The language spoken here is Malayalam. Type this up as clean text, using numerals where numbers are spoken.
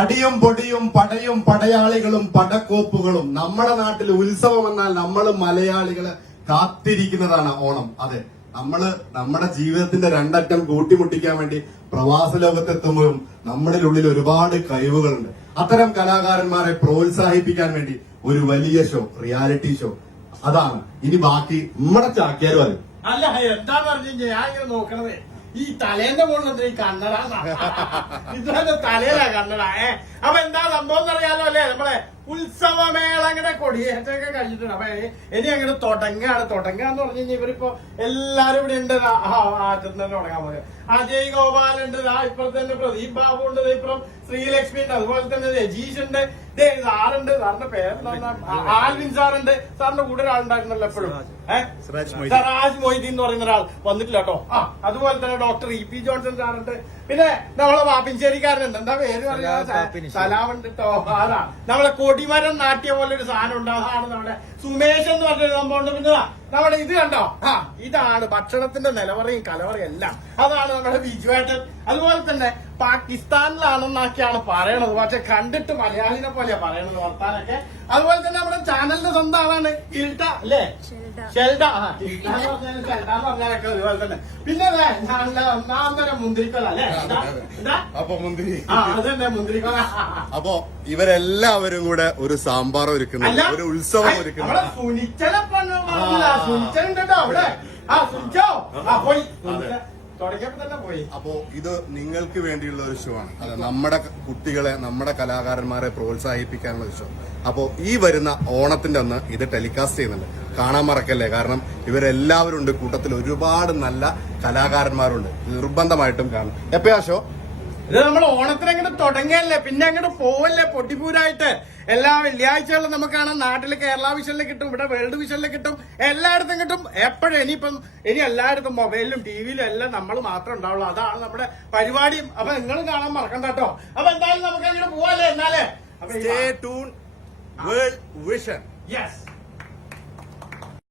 അടിയും പൊടിയും പടയും പടയാളികളും പടക്കോപ്പുകളും. നമ്മുടെ നാട്ടിൽ ഉത്സവം എന്നാൽ നമ്മൾ മലയാളികള് കാത്തിരിക്കുന്നതാണ് ഓണം. അതെ, നമ്മുടെ ജീവിതത്തിന്റെ രണ്ടറ്റം കൂട്ടിമുട്ടിക്കാൻ വേണ്ടി പ്രവാസ ലോകത്തെത്തുമ്പോഴും നമ്മുടെ ഉള്ളിൽ ഒരുപാട് കഴിവുകളുണ്ട്. അത്തരം കലാകാരന്മാരെ പ്രോത്സാഹിപ്പിക്കാൻ വേണ്ടി ഒരു വലിയ ഷോ, റിയാലിറ്റി ഷോ. അതാണ് ഇനി ബാക്കി നമ്മുടെ ചാക്യാർ പറയും. അല്ല, എന്താന്ന് പറഞ്ഞു ഞാൻ ഇങ്ങനെ നോക്കണത്, ഈ തലേന്റെ മുകളിൽ ഈ കണ്ണട ഇതിന്റെ തലയിലാ കണ്ണട. അപ്പൊ എന്താ സംഭവം എന്നറിയാലോ അല്ലേ? നമ്മളെ ഉത്സവമേള അങ്ങനെ കൊടിയേറ്റൊക്കെ കഴിഞ്ഞിട്ടുണ്ട്. അപ്പൊ ഇനി അങ്ങനെ തുടങ്ങാന്ന് പറഞ്ഞു കഴിഞ്ഞാൽ ഇവരിപ്പോ എല്ലാരും ഇവിടെ ഉണ്ട്. ആദ്യം തന്നെ തുടങ്ങാൻ പോലെ അജയ് ഗോപാൽ ഉണ്ട്, ഇപ്പുറത്ത് തന്നെ പ്രദീപ് ബാബു ഉണ്ട്, ഇപ്പുറം ശ്രീലക്ഷ്മി ഉണ്ട്, അതുപോലെ തന്നെ രജീഷ് ഉണ്ട്, സാറുണ്ട്, സാറിന്റെ പേരെന്താ, ആൽവിൻ സാറുണ്ട്, സാറിന്റെ കൂടെ ഒരാളുണ്ടായിരുന്നല്ലോ എപ്പോഴും, സറാജ് മൊയ്തീൻ എന്ന് പറയുന്ന ഒരാൾ വന്നിട്ടില്ല കേട്ടോ. അതുപോലെ തന്നെ ഡോക്ടർ ഇ.പി. ജോൺസൺ സാറുണ്ട്, പിന്നെ നമ്മളെ വാപ്പിഞ്ചേരിക്കാരനുണ്ട്, എന്താ പേര് പറയാ, സലാമുണ്ട് കേട്ടോ. ആരാ നമ്മളെ കൊടിമരം നാട്ടിയ പോലെ ഒരു സാധനം ഉണ്ട്, അതാണ് നമ്മുടെ സുമേഷ് എന്ന് പറഞ്ഞൊരു സംഭവം ഉണ്ട്. പിന്നെ നമ്മുടെ ഇത് കണ്ടോ, ഇതാണ് ഭക്ഷണത്തിന്റെ നിലവറയും കലവറയും എല്ലാം, അതാണ് നമ്മുടെ ബിജുവേട്ടൻ. അതുപോലെ തന്നെ പാകിസ്ഥാനിലാണെന്നൊക്കെയാണ് പറയണത്, പക്ഷെ കണ്ടിട്ട് മലയാളിനെ പോലെയാ പറയണത് വർത്താനൊക്കെ. അതുപോലെ തന്നെ നമ്മുടെ ചാനലിന്റെ സ്വന്തം ആളാണ് ഷെൽഡ അല്ലേ, ഷെൽഡ പറഞ്ഞാലൊക്കെ അതുപോലെ തന്നെ. പിന്നെ നല്ല ഒന്നാന്തരം മുന്തിരിക്കൊല അല്ലേ, അപ്പൊ മുന്തിരി, അതന്നെ മുന്തിരിക്കൊല. അപ്പൊ ഇവരെല്ലാവരും കൂടെ ഒരു സാമ്പാർ ഒരുക്കുന്നു, ഒരു ഉത്സവം ഒരുക്കുന്നു. സുനിച്ചനുണ്ടോ അവിടെ, സുനിച്ചോ പോയി തന്നെ പോയി. അപ്പോ ഇത് നിങ്ങൾക്ക് വേണ്ടിയുള്ള ഒരു ഷോ ആണ്. അതെ, നമ്മുടെ കുട്ടികളെ, നമ്മുടെ കലാകാരന്മാരെ പ്രോത്സാഹിപ്പിക്കാനുള്ള ഒരു ഷോ. അപ്പോ ഈ വരുന്ന ഓണത്തിന്റെ അന്ന് ഇത് ടെലികാസ്റ്റ് ചെയ്യുന്നുണ്ട്, കാണാൻ മറക്കല്ലേ. കാരണം ഇവരെല്ലാവരും ഉണ്ട്, കൂട്ടത്തിൽ ഒരുപാട് നല്ല കലാകാരന്മാരുണ്ട്. നിർബന്ധമായിട്ടും കാണും. എപ്പോഴാ ഷോ? ഇത് നമ്മൾ ഓണത്തിന് അങ്ങോട്ട് തുടങ്ങിയല്ലേ, പിന്നെ അങ്ങോട്ട് പോവല്ലേ പൊട്ടിപ്പൂരായിട്ട്. എല്ലാ വെള്ളിയാഴ്ചകളും നമുക്ക് കാണാം. നാട്ടില് കേരള വിഷനിൽ കിട്ടും, ഇവിടെ വേൾഡ് വിഷനിൽ കിട്ടും, എല്ലായിടത്തും കിട്ടും. എപ്പോഴും ഇനി എല്ലായിടത്തും മൊബൈലിലും ടിവിയിലും എല്ലാം നമ്മൾ മാത്രമേ ഉണ്ടാവുള്ളൂ. അതാണ് നമ്മുടെ പരിപാടിയും. അപ്പൊ നിങ്ങളും കാണാൻ മറക്കണ്ട കേട്ടോ. അപ്പൊ എന്തായാലും നമുക്ക് അങ്ങോട്ട് പോവല്ലേ. എന്നാലേ stay tune world vision. Yes.